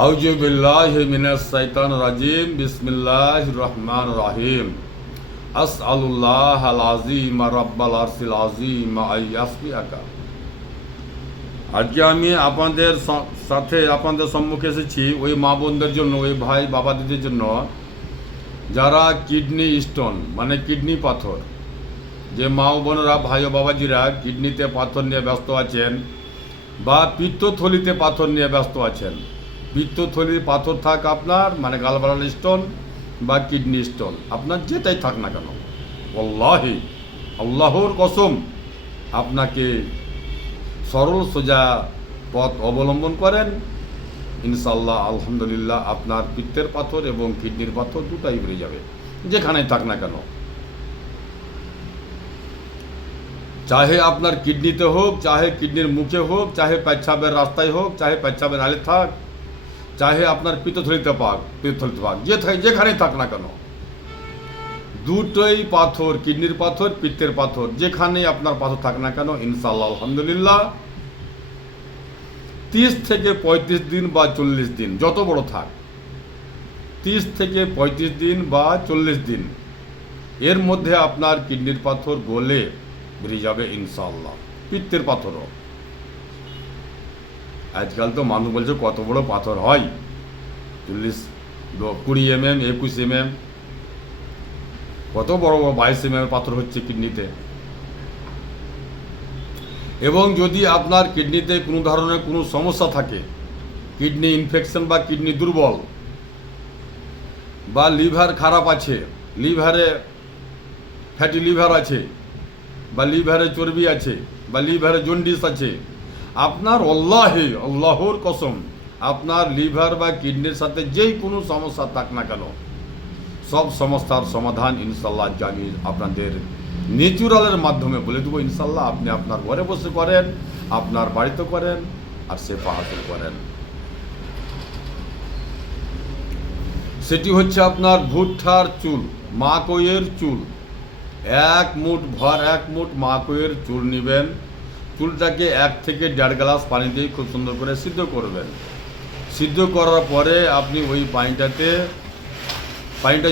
আউযু বিল্লাহি মিনাশ শাইতানির রাজিম বিসমিল্লাহির রহমানির রহিম আসআলুল্লাহাল আযীম রাব্বাল আরশিল আযীম আইয়াসফিয়াকা। আজকে আমি আপনাদের সাথে আপনাদের সম্মুখে এসেছি ওই মা বোনদের জন্য, ওই ভাই বাবা দিদির জন্য যারা কিডনি স্টোন মানে কিডনি পাথর, যে মা ও বোনেরা ভাই ও বাবাজিরা কিডনিতে পাথর নিয়ে ব্যস্ত আছেন বা পিত্তথলিতে পাথর নিয়ে ব্যস্ত আছেন। পিত্তথলির পাথর থাক আপনার মানে গালবালাল স্টোন বা কিডনি স্টোন, আপনার যেটাই থাক না কেন, আল্লাহি আল্লাহর কসম আপনাকে সরল সোজা পথ অবলম্বন করেন, ইনশাল্লাহ আলহামদুলিল্লাহ আপনার পিত্তের পাথর এবং কিডনির পাথর দুটাই বেড়ে যাবে, যেখানেই থাক না কেন। চাহে আপনার কিডনিতে হোক, চাহে কিডনির মুখে হোক, চাহে পেচ্ছাবের রাস্তায় হোক, চাহে পেচ্ছাবের নালে থাক, চাহে আপনার পিত্তথলিতে পাক, যেখানেই থাক না কেন, দুটোই পাথর, কিডনির পাথর পিত্তের পাথর, যেখানেই আপনার পাথর থাক না কেন ইনশাআল্লাহ আলহামদুলিল্লাহ 30 থেকে 35 দিন বা 40 দিন, যত বড় থাক 30 থেকে 35 দিন বা 40 দিন এর মধ্যে আপনার কিডনির পাথর গলে বেরিয়ে যাবে ইনশাআল্লাহ। পিত্তের পাথরও, আজকাল তো মানুষ বলছে কত বড় পাথর হয়, 20 mm 21 mm, কত বড় 22 mm পাথর হচ্ছে কিডনিতে। এবং যদি আপনার কিডনিতে কোনো ধরনের কোনো সমস্যা থাকে, কিডনি ইনফেকশন বা কিডনি দুর্বল বা লিভার খারাপ আছে, লিভারে ফ্যাটি লিভার আছে বা লিভারে চর্বি আছে বা লিভারে জন্ডিস আছে, আপনার আল্লাহর কসম আপনার লিভার বা কিডনির সাথে যেই কোনো সমস্যা থাক না কেন সব সমস্যার সমাধান ইনশাল্লাহ আমি আপনাদের ন্যাচুরালের মাধ্যমে বলে দেবো ইনশাল্লাহ। আপনি আপনার ঘরে বসে করেন, আপনার বাড়িতে করেন আর শেফা হাসিল করেন। সেটি হচ্ছে আপনার ভুট্টার চুল, মা কইয়ের চুল, 1 মুঠ মা কইয়ের চুল নেবেন। চুলটাকে 1 থেকে 1.5 গ্লাস পানি দিয়ে খুব সুন্দর করে সিদ্ধ করবেন। সিদ্ধ করার পরে আপনি ওই পানিটা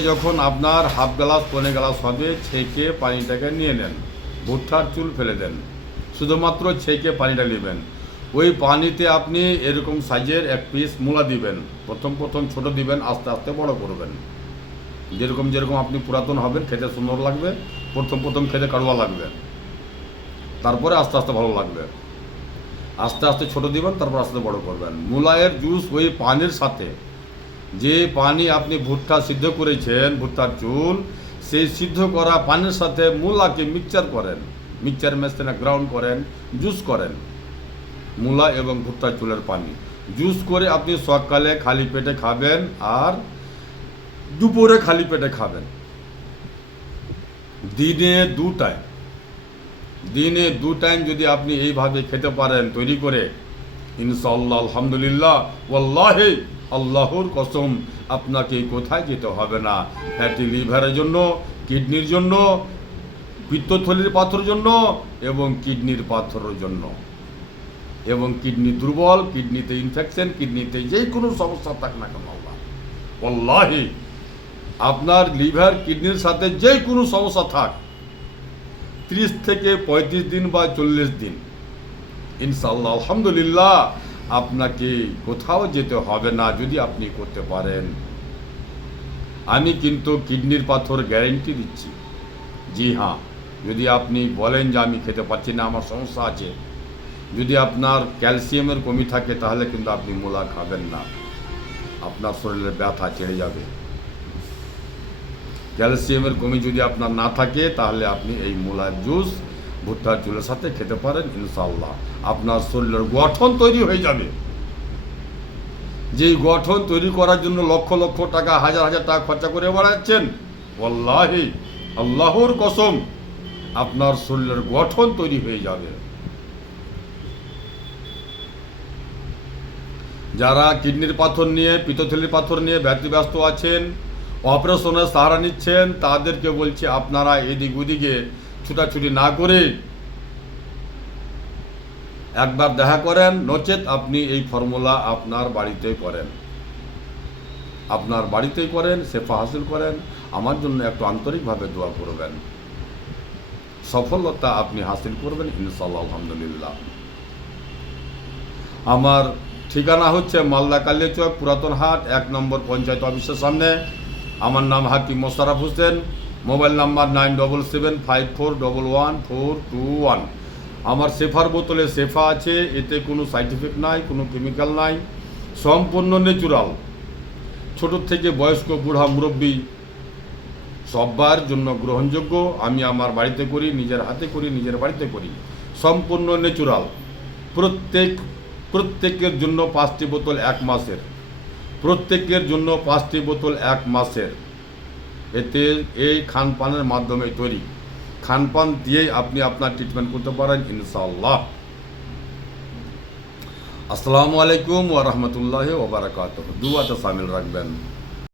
যখন আপনার হাফ গ্লাস 1.25 গ্লাস হবে, ছেঁকে পানিটাকে নিয়ে নেন, ভুট্টার চুল ফেলে দেন, শুধুমাত্র ছেঁকে পানিটা নেবেন। ওই পানিতে আপনি এরকম সাইজের 1 পিস মূলা দিবেন। প্রথম ছোট দিবেন, আস্তে আস্তে বড় করবেন। যেরকম আপনি পুরাতন হবেন, খেতে সুন্দর লাগবে, প্রথম খেতে কাড়ুয়া লাগবে, তারপরে আস্তে আস্তে ভালো লাগবে। আস্তে আস্তে ছোট দিবেন, তারপর আস্তে বড় করবেন। মূলায়ের জুস ওই পানির সাথে, যে পানি আপনি ভুট্টা সিদ্ধ করেছেন, ভুট্টার চুল, সেই সিদ্ধ করা পানির সাথে মূলাকে মিক্সচার করেন, মিক্সচার মেশিনে গ্রাউন্ড করেন, জুস করেন। মূলা এবং ভুট্টার চুলের পানি জুস করে আপনি সকালে খালি পেটে খাবেন আর দুপুরে খালি পেটে খাবেন। দিনে 2 টাইম যদি আপনি এইভাবে খেতে পারেন তৈরি করে, ইনশাআল্লাহ আলহামদুলিল্লাহ ওয়াল্লাহি আল্লাহর কসম আপনাকে কোথায় যেতে হবে না। ফ্যাটি লিভারের জন্য, কিডনির জন্য, পিত্তথলির পাথরের জন্য এবং কিডনির পাথরের জন্য, এবং কিডনি দুর্বল, কিডনিতে ইনফেকশন, কিডনিতে যে কোনো সমস্যা থাক না কেন, ওয়াল্লাহি আপনার লিভার কিডনির সাথে যে কোনো সমস্যা থাক 30 থেকে 35 দিন বা 40 দিন ইনশাআল্লাহ আলহামদুলিল্লাহ আপনাকে কোথাও যেতে হবে না যদি আপনি করতে পারেন। আমি কিন্তু কিডনির পাথর গ্যারেন্টি দিচ্ছি। জি হ্যাঁ, যদি আপনি বলেন যে আমি খেতে পারছি না, আমার সমস্যা আছে, যদি আপনার ক্যালসিয়ামের কমি থাকে তাহলে কিন্তু আপনি মূলা খাবেন না, আপনার শরীরের ব্যথা ছেড়ে যাবে। ক্যালসিয়ামের কমি যদি আপনার না থাকে তাহলে আপনি এই মূলার জুস ভুট্টার চুলের সাথে খেতে পারেন, ইনশাআল্লাহ আপনার শরীরের গঠন তৈরি হয়ে যাবে। যেই গঠন তৈরি করার জন্য লক্ষ লক্ষ টাকা, হাজার হাজার টাকা খরচা করে বেড়াচ্ছেন, ওয়াল্লাহি আল্লাহর কসম আপনার শরীরের গঠন তৈরি হয়ে যাবে। যারা কিডনির পাথর নিয়ে, পিত্তথলির পাথর নিয়ে ব্যস্ত আছেন, অপারেশনের সাহারা নিচ্ছেন, তাদেরকে বলছি আপনারা এদিক ওদিকে ছুটাছুটি না করে একবার দেখা করেন, নচেত আপনি এই ফর্মুলা আপনার বাড়িতে করেন। আপনার বাড়িতেই করেন, শেফা হাসিল করেন। আমার জন্য একটু আন্তরিকভাবে দোয়া করবেন, সফলতা আপনি হাসিল করবেন ইনশাআল্লাহ আলহামদুলিল্লাহ। আমার ঠিকানা হচ্ছে মালদা কালিয়াচক পুরাতন হাট 1 নম্বর পঞ্চায়েত অফিসের সামনে। আমার নাম হাকিম মোশাররফ হোসেন। Mobile number 9775411421। আমার শেফার বোতলে শেফা আছে, এতে কোনো সাইড এফেক্ট নাই, কোনো কেমিক্যাল নাই, সম্পূর্ণ ন্যাচুরাল। ছোট থেকে বয়স্ক, বুড়া, মুরব্বী সবার জন্য গ্রহণযোগ্য। আমি আমার বাড়িতে করি, নিজের হাতে করি, নিজের বাড়িতে করি, সম্পূর্ণ ন্যাচুরাল। প্রত্যেকের জন্য 5টি বোতল 1 মাসের, প্রত্যেকের জন্য 5টি বোতল 1 মাসের। এতে এই খানপানের মাধ্যমে তৈরি, খানপান দিয়েই আপনি আপনার ট্রিটমেন্ট করতে পারেন ইনশাআল্লাহ। আসসালামু আলাইকুম ওয়া রাহমাতুল্লাহি ওয়া বারাকাতুহু। দুআতে শামিল রাখবেন।